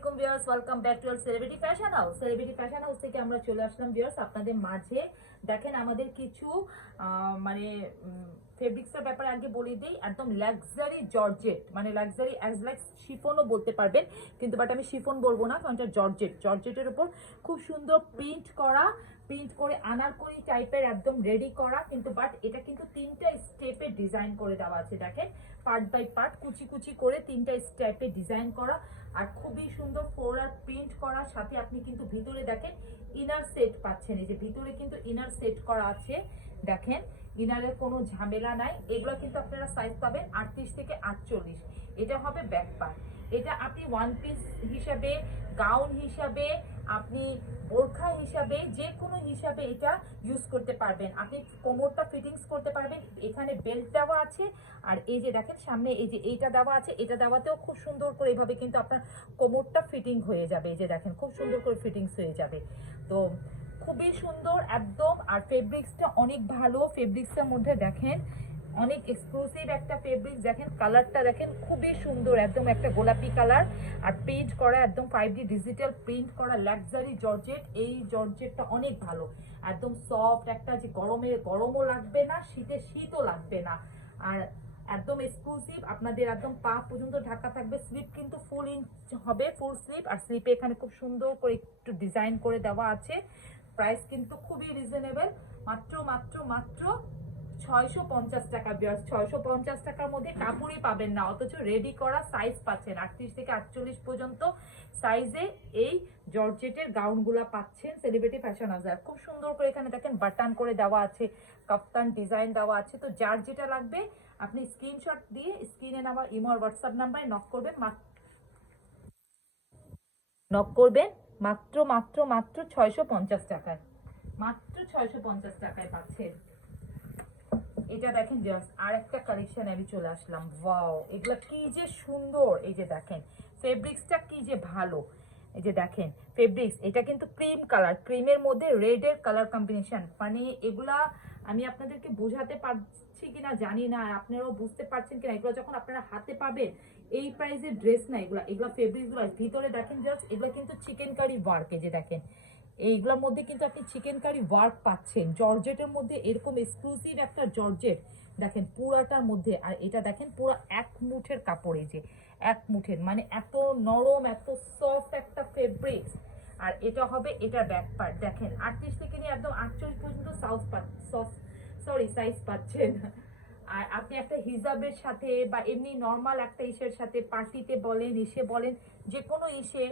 আলাইকুম viewers, welcome back to celebrity fashion house. Celebrity fashion house থেকে আমরা চলে আসলাম ভিউয়ার্স আপনাদের মাঝে। দেখেন আমাদের কিছু মানে ফেব্রিক্সের ব্যাপারে আগে বলে দিই। একদম লাক্সারি জর্জেট, মানে লাক্সারি অ্যাজ লাইক শিফনও বলতে পারবেন, কিন্তু বাট আমি শিফন বলবো না, কারণ এটা জর্জেটের উপর খুব সুন্দর প্রিন্ট করে আনারকলি টাইপের একদম রেডি করা, কিন্তু বাট এটা কিন্তু তিনটা স্টেপে ডিজাইন করে দেওয়া আছে। দেখেন পার্ট বাই পার্ট কুচি কুচি করে তিনটা স্টেপে ডিজাইন করা, আর খুবই সুন্দর ফ্লোরাল প্রিন্ট করার সাথে আপনি কিন্তু ভিতরে দেখেন ইনার সেট পাচ্ছেন। এই যে ভিতরে কিন্তু ইনার সেট করা আছে, দেখেন ইনারের কোনো ঝামেলা নাই। এগুলো কিন্তু আপনারা সাইজ পাবেন 38 থেকে 48। এটা হবে ব্যাক পার্ট। এটা আপনি ওয়ান পিস হিসাবে, গাউন হিসাবে, আপনি বোরখা হিসাবে, যে কোনো হিসাবে এটা ইউজ করতে পারবেন। আপনি কোমরটা ফিটিংস করতে পারবেন। এখানে বেল্ট দেওয়া আছে, আর এই যে দেখেন সামনে এই যে এইটা দেওয়া আছে, এটা দেওয়াতেও খুব সুন্দর করে এইভাবে কিন্তু আপনার কোমরটা ফিটিং হয়ে যাবে। এই যে দেখেন খুব সুন্দর করে ফিটিংস হয়ে যাবে। তো খুবই সুন্দর একদম। আর ফেব্রিক্সটা অনেক ভালো। ফেব্রিক্সের মধ্যে দেখেন অনেক এক্সক্লুসিভ একটা ফেব্রিক্স। দেখেন কালারটা দেখেন খুবই সুন্দর, একদম একটা গোলাপি কালার, আর প্রিন্ট করা একদম 5D ডিজিটাল প্রিন্ট করা লাক্সারি জর্জেট। এই জর্জেটটা অনেক ভালো, একদম সফট একটা, যে গরমও লাগবে না, শীতও লাগবে না, আর একদম এক্সক্লুসিভ। আপনাদের একদম পা পর্যন্ত ঢাকা থাকবে। স্লিপ কিন্তু ফুল ইঞ্চ হবে, ফুল স্লিপ, আর স্লিপে এখানে খুব সুন্দর করে একটু ডিজাইন করে দেওয়া আছে। প্রাইস কিন্তু খুবই রিজনেবল, মাত্র মাত্র মাত্র 650 টাকা। 650 টাকার মধ্যে কাপড়ই পাবেন না, অথচ রেডি করা সাইজ পাচ্ছেন 38 থেকে 48 পর্যন্ত সাইজে এই জর্জেটের গাউনগুলা পাচ্ছেন সেলিব্রিটি ফ্যাশন হাউসে। খুব সুন্দর করে এখানে দেখেন বাটন করে দেওয়া আছে, কাফতান ডিজাইন দেওয়া আছে। তো যার যেটা লাগবে আপনি স্ক্রিনশট দিয়ে স্ক্রিনে নাম্বার, ইমো আর হোয়াটসঅ্যাপ নাম্বারে নক করবেন মাত্র মাত্র মাত্র 650 টাকায়, মাত্র 650 টাকায় পাচ্ছেন। এটা দেখেন জাস্ট আর একটা কালেকশন আমি চলে আসলাম। ওয়াও, এগুলা কি যে সুন্দর। এই যে দেখেন ফেব্রিক্সটা কি যে ভালো। এই যে দেখেন ফেব্রিক্স, এটা কিন্তু ক্রিম কালার, ক্রিমের মধ্যে রেডের কালার কম্বিনেশন। মানে এগুলা আমি আপনাদেরকে বোঝাতে পারছি কিনা জানি না, আর আপনারাও বুঝতে পারছেন কিনা। এগুলো যখন আপনারা হাতে পাবেন, এই প্রাইসের ড্রেস না এগুলা ফেব্রিক্সগুলো। ভিতরে দেখেন জাস্ট এগুলো কিন্তু চিকেন কারি ওয়ার্ক। এই যে দেখেন এইগুলোর মধ্যে কিন্তু আপনি চিকেন কারি ওয়ার্ক পাচ্ছেন জর্জেটের মধ্যে, এরকম এক্সক্লুসিভ একটা জর্জেট দেখেন পুরাটার মধ্যে। আর এটা দেখেন পুরো এক মুঠের কাপড়, এই যে এক মুঠের, মানে এত নরম এত সফট একটা ফেব্রিক্স। আর এটা হবে এটা ব্যাক পার্ট। দেখেন 38 থেকে নিয়ে একদম 48 পর্যন্ত সাইজ পাচ্ছেন। আর আপনি একটা হিজাবের সাথে বা এমনি নর্মাল একটা ইসের সাথে, পার্টিতে বলেন, ইসে বলেন, যে কোনো ইসে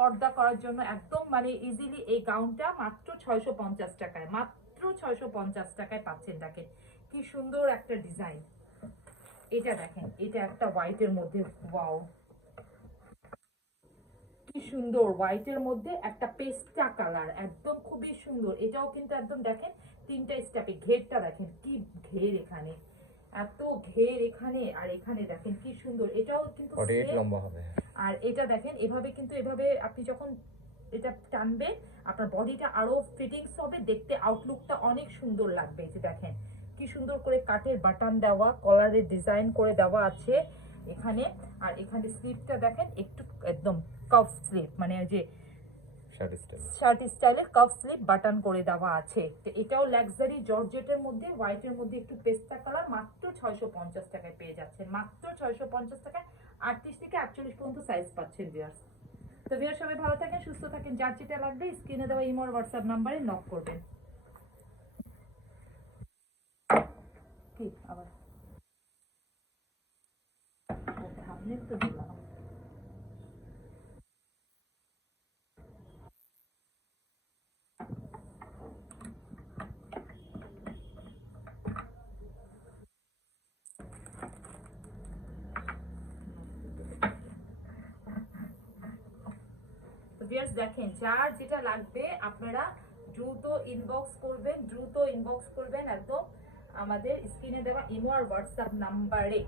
পর্দা করার জন্য একদম মানে ইজিলি এই গাউনটা মাত্র 650 টাকায়, মাত্র 650 টাকায় পাচ্ছেন। দেখেন কি সুন্দর একটা ডিজাইন। এটা দেখেন এটা একটা হোয়াইটের মধ্যে, ওয়াও কি সুন্দর, হোয়াইটের মধ্যে একটা পেস্টা কালার, একদম খুবই সুন্দর। এটাও কিন্তু একদম দেখেন তিনটা স্টেপে। ঘেরটা দেখেন কি ঘের, এখানে এত ঘের এখানে, আর এখানে দেখেন কি সুন্দর। এটাও কিন্তু লম্বা হবে। আর এটা দেখেন এভাবে কিন্তু, এভাবে আপনি যখন এটা টানবে আপনার বডিটা আরো ফিটিংস হবে, দেখতে আউটলুকটা অনেক সুন্দর লাগবে। যে দেখেন কি সুন্দর করে কাটের বাটন দেওয়া, কলারের ডিজাইন করে দেওয়া আছে এখানে। আর এখানে স্লিপটা দেখেন একটু একদম কাফ স্লিপ, মানে যে শার্ট স্টাইলের কাফ স্লিপ বাটন করে দেওয়া আছে। তো এটাও লাক্সারি জর্জেটের মধ্যে, হোয়াইটের মধ্যে একটু পেস্তা কালার, মাত্র 650 টাকায় পেয়ে যাচ্ছেন, মাত্র 650 টাকায় 38 থেকে 48 পর্যন্ত সাইজ পাচ্ছেন ভিউয়ার্স। তো ভিউয়ার্স সবাই ভালো থাকেন, সুস্থ থাকেন। যার যেটা লাগবে স্ক্রিনে দেওয়া ইমো আর হোয়াটসঅ্যাপ নাম্বারে নক করবেন। কি আবার থামনেল তো দিলাম। ভিউয়ার্স দেখেন যার যেটা লাগবে আপনারা দ্রুত ইনবক্স করবেন একদম আমাদের স্ক্রিনে দেওয়া ইমো আর হোয়াটসঅ্যাপ নাম্বারে।